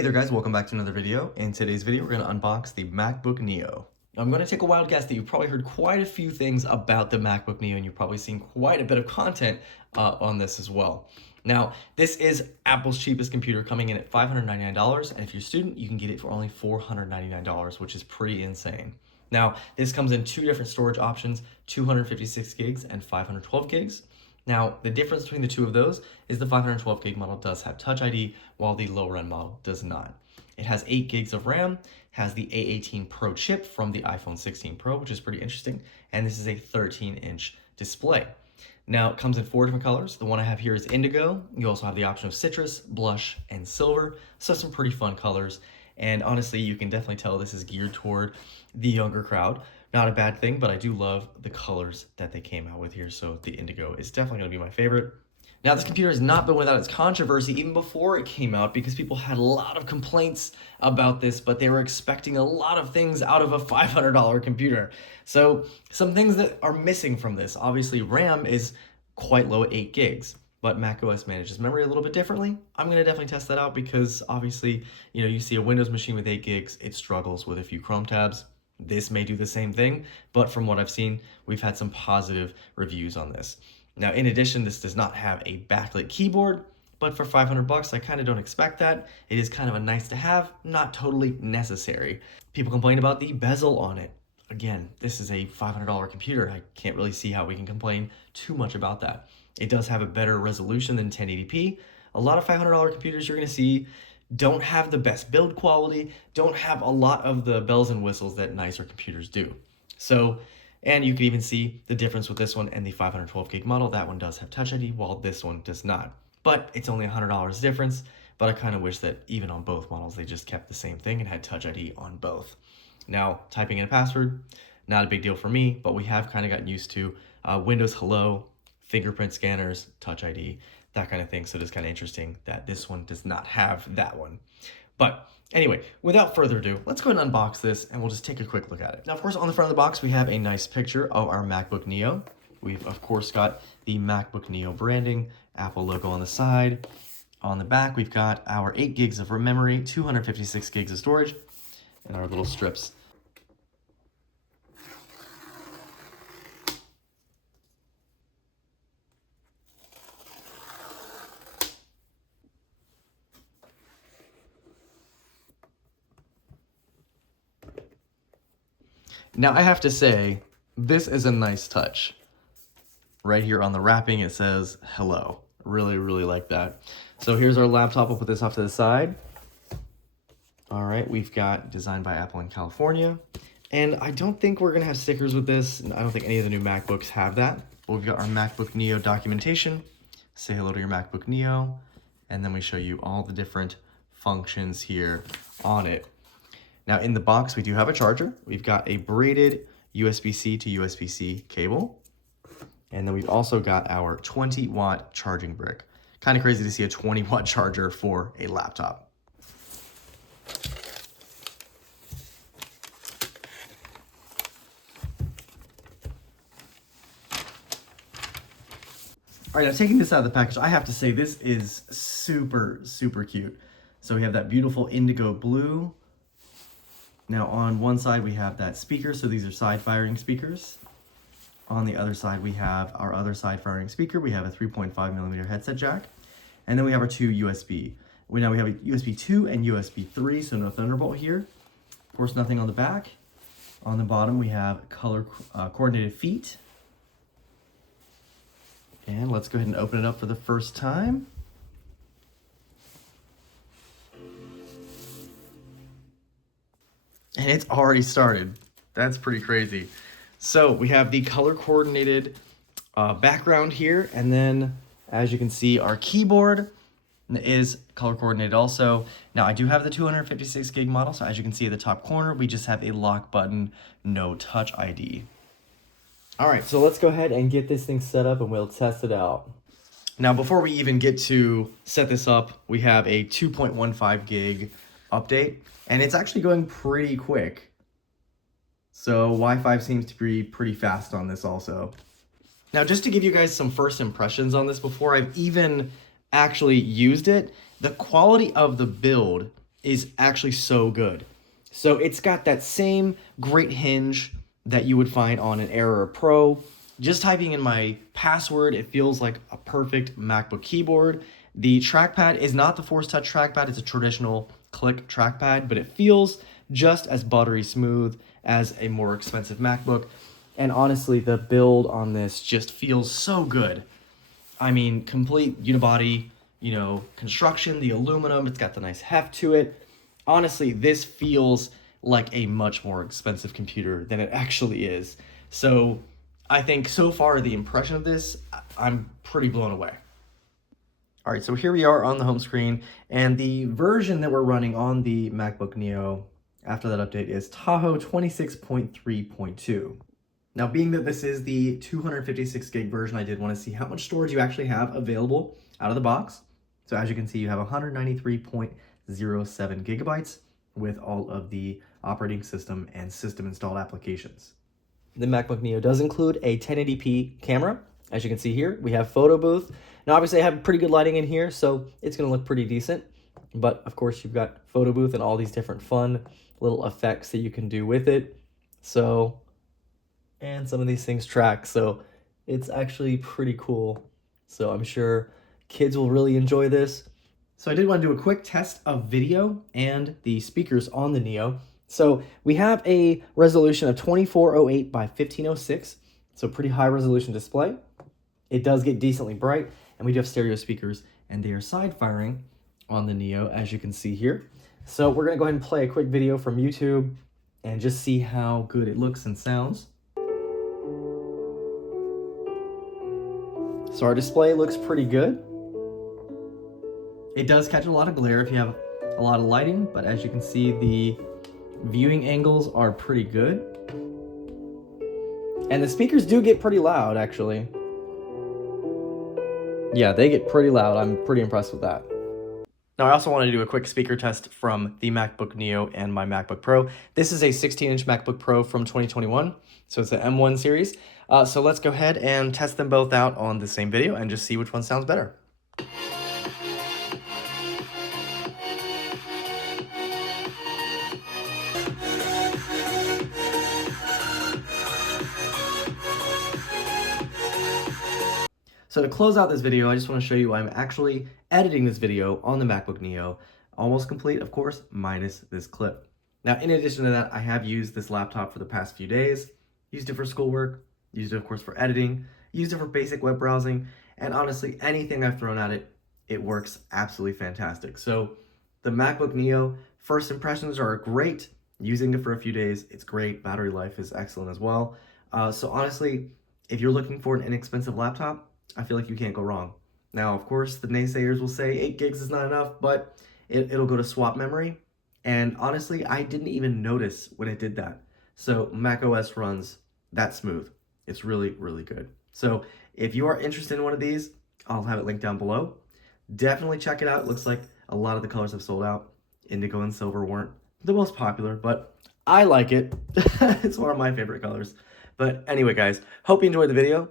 Hey there guys, welcome back to another video. In today's video, we're going to unbox the MacBook Neo. Now, I'm going to take a wild guess that you've probably heard quite a few things about the MacBook Neo and you've probably seen quite a bit of content on this as well. Now, this is Apple's cheapest computer, coming in at $599, and if you're a student, you can get it for only $499, which is pretty insane. Now, this comes in two different storage options, 256 gigs and 512 gigs. Now, the difference between the two of those is the 512 gig model does have Touch ID, while the lower end model does not. It has 8 gigs of RAM, has the A18 Pro chip from the iPhone 16 Pro, which is pretty interesting, and this is a 13-inch display. Now, it comes in 4 different colors. The one I have here is Indigo. You also have the option of Citrus, Blush, and Silver, so some pretty fun colors. And honestly, you can definitely tell this is geared toward the younger crowd. Not a bad thing, but I do love the colors that they came out with here, so the Indigo is definitely going to be my favorite. Now, this computer has not been without its controversy even before it came out, because people had a lot of complaints about this, but they were expecting a lot of things out of a $500 computer. So some things that are missing from this: obviously RAM is quite low at 8 gigs, but macOS manages memory a little bit differently. I'm going to definitely test that out because obviously, you see a Windows machine with 8 gigs, it struggles with a few Chrome tabs. This may do the same thing, but from what I've seen, we've had some positive reviews on this. Now, in addition, this does not have a backlit keyboard, but for $500, I kind of don't expect that. It is kind of a nice to have, not totally necessary. People complain about the bezel on it. Again, this is a $500 computer. I can't really see how we can complain too much about that. It does have a better resolution than 1080p. A lot of $500 computers you're going to see don't have the best build quality, don't have a lot of the bells and whistles that nicer computers do. So, and you can even see the difference with this one and the 512 gig model. That one does have Touch ID, while this one does not. But it's only $100 difference, but I kind of wish that even on both models, they just kept the same thing and had Touch ID on both. Now, typing in a password, not a big deal for me, but we have kind of gotten used to Windows Hello, fingerprint scanners, Touch ID, that kind of thing. So it is kind of interesting that this one does not have that one. But anyway, without further ado, let's go ahead and unbox this and we'll just take a quick look at it. Now, of course, on the front of the box, we have a nice picture of our MacBook Neo. We've, of course, got the MacBook Neo branding, Apple logo on the side. On the back, we've got our 8 gigs of memory, 256 gigs of storage, and our little strips. Now, I have to say, this is a nice touch. Right here on the wrapping, it says hello. Really, really like that. So here's our laptop. We'll put this off to the side. All right, we've got designed by Apple in California. And I don't think we're going to have stickers with this. I don't think any of the new MacBooks have that. But we've got our MacBook Neo documentation. Say hello to your MacBook Neo. And then we show you all the different functions here on it. Now, in the box, we do have a charger. We've got a braided USB-C to USB-C cable. And then we've also got our 20-watt charging brick. Kind of crazy to see a 20-watt charger for a laptop. All right, now taking this out of the package, I have to say this is super, super cute. So we have that beautiful indigo blue. Now, on one side, we have that speaker, so these are side-firing speakers. On the other side, we have our other side-firing speaker. We have a 3.5mm headset jack. And then we have our two USB. Now we have a USB 2 and USB 3, so no Thunderbolt here. Of course, nothing on the back. On the bottom, we have color-coordinated feet. And let's go ahead and open it up for the first time. And it's already started. That's pretty crazy. So we have the color coordinated background here. And then as you can see, our keyboard is color coordinated also. Now I do have the 256 gig model. So as you can see at the top corner, we just have a lock button, no Touch ID. All right, so let's go ahead and get this thing set up and we'll test it out. Now, before we even get to set this up, we have a 2.15 gig update, and it's actually going pretty quick. So Wi-Fi seems to be pretty fast on this also. Now, just to give you guys some first impressions on this before I've even actually used it, the quality of the build is actually so good. So it's got that same great hinge that you would find on an Air or a Pro. Just typing in my password, it feels like a perfect MacBook keyboard. The trackpad is not the Force Touch trackpad, it's a traditional click trackpad, but it feels just as buttery smooth as a more expensive MacBook. And honestly, the build on this just feels so good. I mean, complete unibody, construction, the aluminum, it's got the nice heft to it. Honestly, this feels like a much more expensive computer than it actually is. So I think so far the impression of this, I'm pretty blown away. All right, so here we are on the home screen, and the version that we're running on the MacBook Neo after that update is Tahoe 26.3.2. Now, being that this is the 256 gig version, I did want to see how much storage you actually have available out of the box. So as you can see, you have 193.07 gigabytes with all of the operating system and system installed applications. The MacBook Neo does include a 1080p camera. As you can see here, we have photo booth. Now, obviously, I have pretty good lighting in here, so it's going to look pretty decent. But, of course, you've got photo booth and all these different fun little effects that you can do with it. So, and some of these things track, so it's actually pretty cool. So I'm sure kids will really enjoy this. So I did want to do a quick test of video and the speakers on the Neo. So we have a resolution of 2408 by 1506, so pretty high resolution display. It does get decently bright, and we do have stereo speakers, and they are side firing on the Neo, as you can see here. So we're gonna go ahead and play a quick video from YouTube and just see how good it looks and sounds. So our display looks pretty good. It does catch a lot of glare if you have a lot of lighting, but as you can see, the viewing angles are pretty good. And the speakers do get pretty loud, actually. Yeah, they get pretty loud. I'm pretty impressed with that. Now, I also want to do a quick speaker test from the MacBook Neo and my MacBook Pro. This is a 16-inch MacBook Pro from 2021, so it's the M1 series. So let's go ahead and test them both out on the same video and just see which one sounds better. So to close out this video, I just want to show you I'm actually editing this video on the MacBook Neo, almost complete, of course, minus this clip. Now, in addition to that, I have used this laptop for the past few days, used it for schoolwork, used it, of course, for editing, used it for basic web browsing, and honestly, anything I've thrown at it, it works absolutely fantastic. So the MacBook Neo, first impressions are great. Using it for a few days, it's great. Battery life is excellent as well. So honestly, if you're looking for an inexpensive laptop, I feel like you can't go wrong. Now, of course, the naysayers will say 8 gigs is not enough, but it'll go to swap memory. And honestly, I didn't even notice when it did that. So macOS runs that smooth. It's really, really good. So if you are interested in one of these, I'll have it linked down below. Definitely check it out. It looks like a lot of the colors have sold out. Indigo and silver weren't the most popular, but I like it. It's one of my favorite colors. But anyway, guys, hope you enjoyed the video.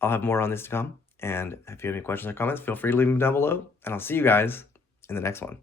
I'll have more on this to come. And if you have any questions or comments, feel free to leave them down below. And I'll see you guys in the next one.